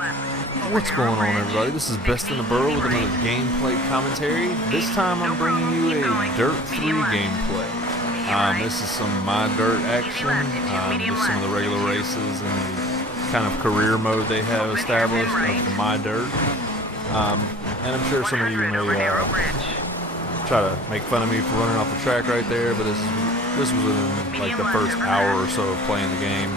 What's going on, everybody? This is Best in the Burrow with another gameplay commentary. This time I'm bringing you a Dirt 3 gameplay. This is some My Dirt action, just some of the regular races and the kind of career mode they have established of My Dirt. And I'm sure some of you may try to make fun of me for running off the track right there, but this was in like the first hour or so of playing the game.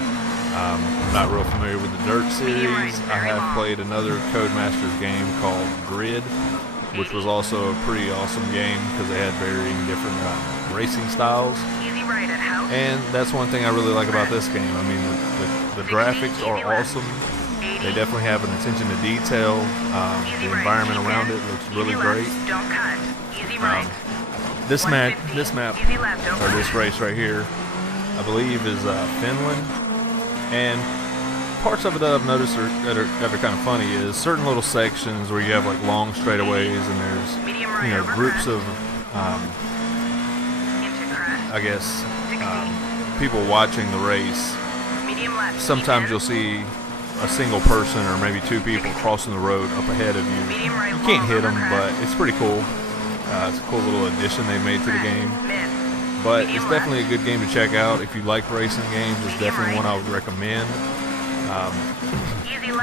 I'm not real familiar with the Dirt series. I have played another Codemasters game called Grid, which was also a pretty awesome game because they had varying different racing styles. And that's one thing I really like about this game. I mean, the graphics are awesome. They definitely have an attention to detail. The environment around it looks really great. This map, or this race right here, I believe is Finland. And parts of it that I've noticed that are kind of funny is certain little sections where you have like long straightaways and there's groups of people watching the race. Sometimes you'll see a single person or maybe two people crossing the road up ahead of you. You can't hit them, but it's pretty cool. It's a cool little addition they made to the game. But it's definitely a good game to check out. If you like racing games, it's definitely one I would recommend.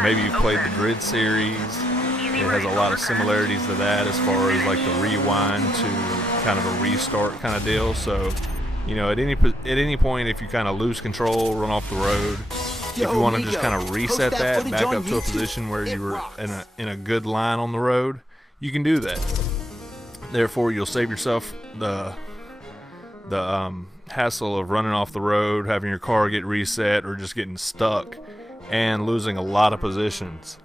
Maybe you've played the Grid series. It has a lot of similarities to that as far as like the rewind to kind of a restart kind of deal. So, at any point, if you kind of lose control, run off the road, if you want to just kind of reset that back up to a position where you were in a good line on the road, you can do that. Therefore, you'll save yourself the hassle of running off the road, having your car get reset, or just getting stuck and losing a lot of positions.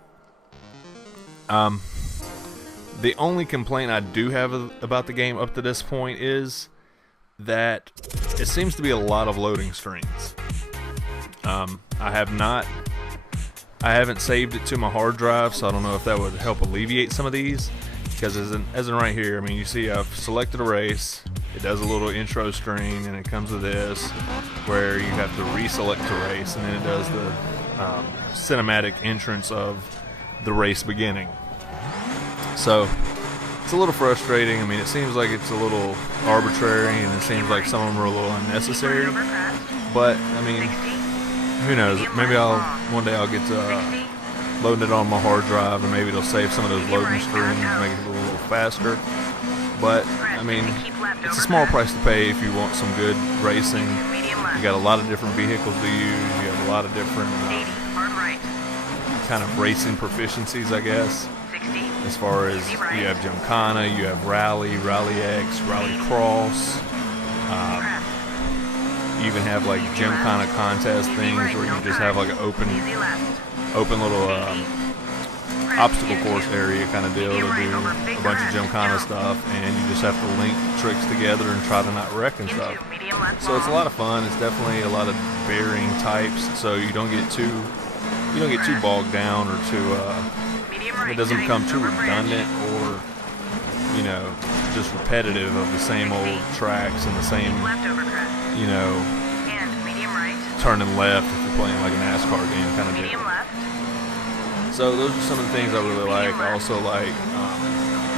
The only complaint I do have about the game up to this point is that it seems to be a lot of loading screens. I haven't saved it to my hard drive, so I don't know if that would help alleviate some of these. Because as in right here, I mean, you see I've selected a race. It does a little intro screen, and it comes with this, where you have to reselect a race, and then it does the cinematic entrance of the race beginning. So it's a little frustrating. I mean, it seems like it's a little arbitrary, and it seems like some of them are a little unnecessary. But I mean, who knows? Maybe one day I'll get to loading it on my hard drive, and maybe it'll save some of those loading screens and make it a little faster. But I mean, it's a small price to pay if you want some good racing. You got a lot of different vehicles to use. You have a lot of different kind of racing proficiencies, I guess. As far as you have Gymkhana, you have Rally, Rally X, Rally Cross. You even have like Gymkhana contest things where you just have like an open little obstacle course area kind of deal to do a bunch of Gymkhana stuff, and you just have to link tricks together and try to not wreck and stuff. So it's a lot of fun. It's definitely a lot of varying types, so you don't get too bogged down or it doesn't become too redundant or just repetitive of the same old tracks and the same turning left if you're playing like a NASCAR game kind of deal. So those are some of the things I really like. I also like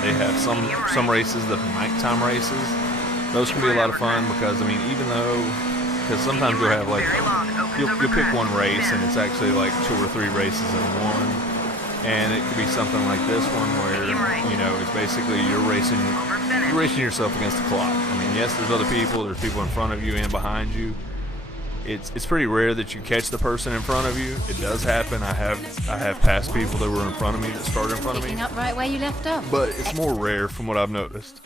they have some races that are nighttime races. Those can be a lot of fun because because sometimes you'll have like you'll pick one race and it's actually like 2 or 3 races in one, and it could be something like this one where it's basically you're racing yourself against the clock. I mean, yes, there's other people. There's people in front of you and behind you. It's pretty rare that you catch the person in front of you. It does happen. I have passed people that were in front of me that started in front of me. Picking up right where you left off. But it's more rare from what I've noticed.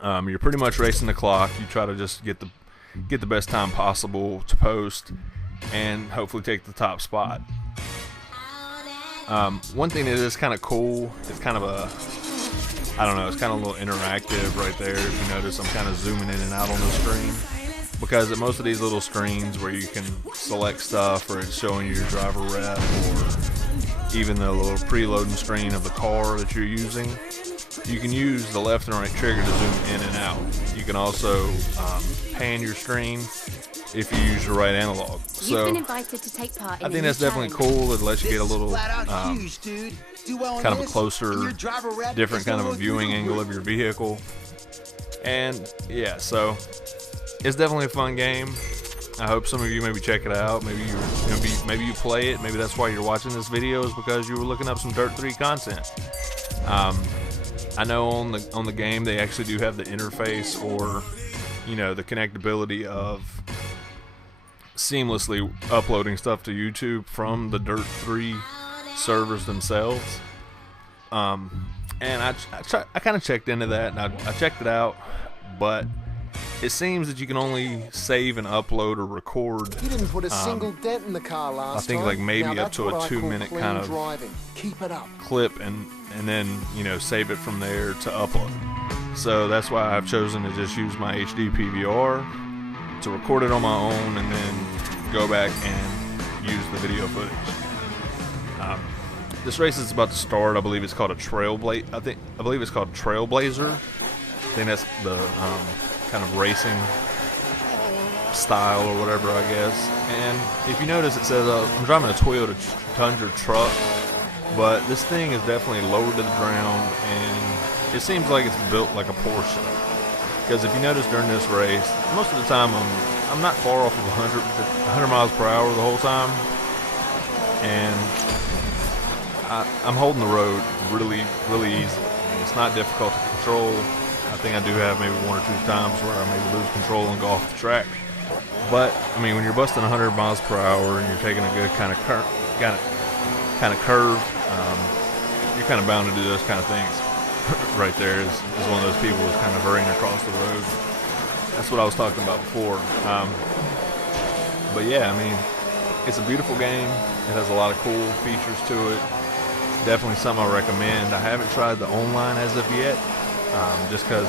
You're pretty much racing the clock. You try to just get the best time possible to post and hopefully take the top spot. One thing that is kind of cool, it's kind of it's kind of a little interactive right there. If you notice, I'm kind of zooming in and out on the screen. Because at most of these little screens where you can select stuff, or it's showing you your driver rep, or even the little preloading screen of the car that you're using, you can use the left and right trigger to zoom in and out. You can also pan your screen if you use your right analog. So You've been invited to take part in I think that's definitely cool. It lets you get a little kind of a closer, different kind of a viewing angle of your vehicle. And yeah, so it's definitely a fun game. I hope some of you maybe check it out. Maybe you play it. Maybe that's why you're watching this video, is because you were looking up some Dirt 3 content. I know on the game they actually do have the interface, or the connectability of seamlessly uploading stuff to YouTube from the Dirt 3 servers themselves. And I kind of checked into that, and I checked it out, but it seems that you can only save and upload or record. You didn't put a single dent in the car last time. I think like maybe up to a 2-minute kind of Keep it up. clip, and then save it from there to upload. So that's why I've chosen to just use my HD PVR to record it on my own, and then go back and use the video footage. This race is about to start. I believe it's called a Trailblazer. I believe it's called Trailblazer. I think that's the kind of racing style or whatever, I guess. And if you notice, it says I'm driving a Toyota Tundra truck, but this thing is definitely lower to the ground, and it seems like it's built like a Porsche. Because if you notice during this race, most of the time I'm not far off of 100 miles per hour the whole time, and I'm holding the road really easily. It's not difficult to control. I think I do have maybe 1 or 2 times where I maybe lose control and go off the track. But I mean, when you're busting 100 miles per hour and you're taking a good kind of curve, you're kind of bound to do those kind of things. Right there is one of those people who's kind of hurrying across the road. That's what I was talking about before. But yeah, I mean, it's a beautiful game. It has a lot of cool features to it. Definitely something I recommend. I haven't tried the online as of yet, just because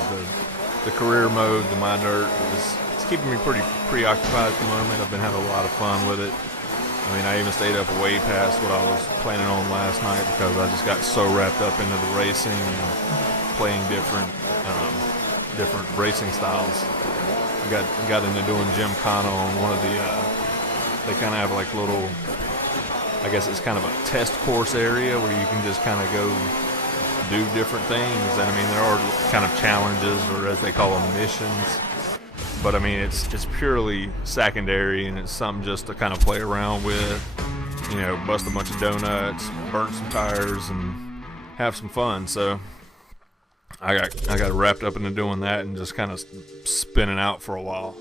the career mode, the My Dirt, it's keeping me pretty preoccupied at the moment. I've been having a lot of fun with it. I mean, I even stayed up way past what I was planning on last night, because I just got so wrapped up into the racing and playing different racing styles. Got into doing Gymkhana on one of the. They kind of have like little, I guess it's kind of a test course area where you can just kind of go do different things. And I mean, there are kind of challenges, or as they call them, missions. But I mean, it's purely secondary, and it's something just to kind of play around with, bust a bunch of donuts, burn some tires, and have some fun. So I got wrapped up into doing that and just kind of spinning out for a while.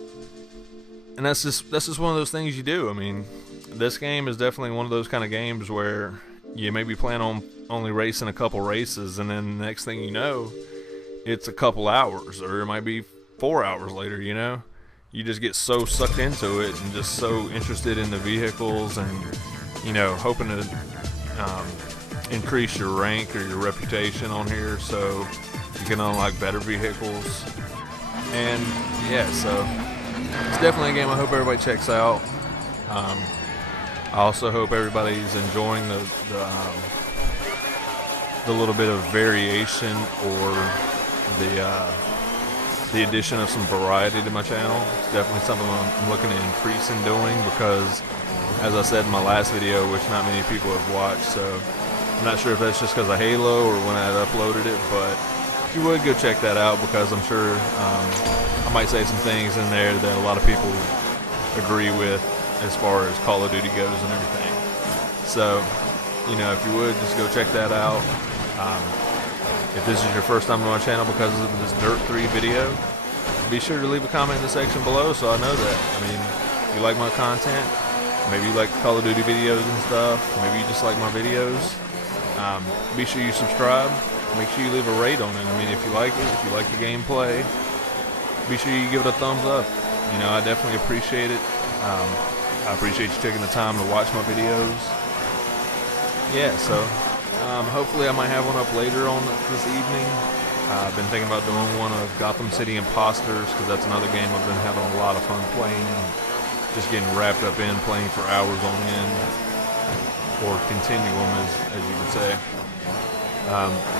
And that's just one of those things you do. I mean, this game is definitely one of those kind of games where you maybe plan on only racing a couple races, and then the next thing you know, it's a couple hours, or it might be 4 hours later. You just get so sucked into it and just so interested in the vehicles, and hoping to increase your rank or your reputation on here so you can unlock better vehicles. And yeah, so it's definitely a game I hope everybody checks out. I also hope everybody's enjoying the little bit of variation, or the addition of some variety to my channel. It's definitely something I'm looking to increase in doing, because as I said in my last video, which not many people have watched, so I'm not sure if that's just because of Halo or when I had uploaded it, but if you would, go check that out, because I'm sure I might say some things in there that a lot of people agree with as far as Call of Duty goes and everything. So, if you would, just go check that out. If this is your first time on my channel because of this Dirt 3 video, be sure to leave a comment in the section below so I know that. I mean, if you like my content, maybe you like Call of Duty videos and stuff, maybe you just like my videos, be sure you subscribe. Make sure you leave a rate on it. I mean, if you like it, if you like the gameplay, be sure you give it a thumbs up. I definitely appreciate it. I appreciate you taking the time to watch my videos. Yeah, so hopefully I might have one up later on this evening. I've been thinking about doing one of Gotham City Imposters, because that's another game I've been having a lot of fun playing. Just getting wrapped up in, playing for hours on end, or continuum, as you would say.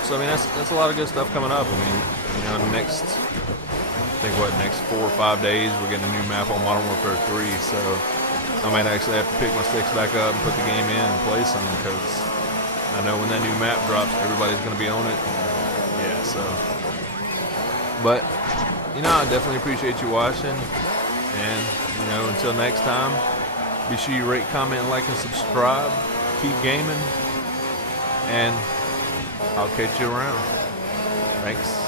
So I mean, that's a lot of good stuff coming up. I mean, in the next think what, next 4 or 5 days we're getting a new map on Modern Warfare 3, so I might actually have to pick my sticks back up and put the game in and play some, because I know when that new map drops, everybody's going to be on it. Yeah, so. But, you know, I definitely appreciate you watching, and, you know, until next time, be sure you rate, comment, like, and subscribe. Keep gaming, and I'll catch you around. Thanks.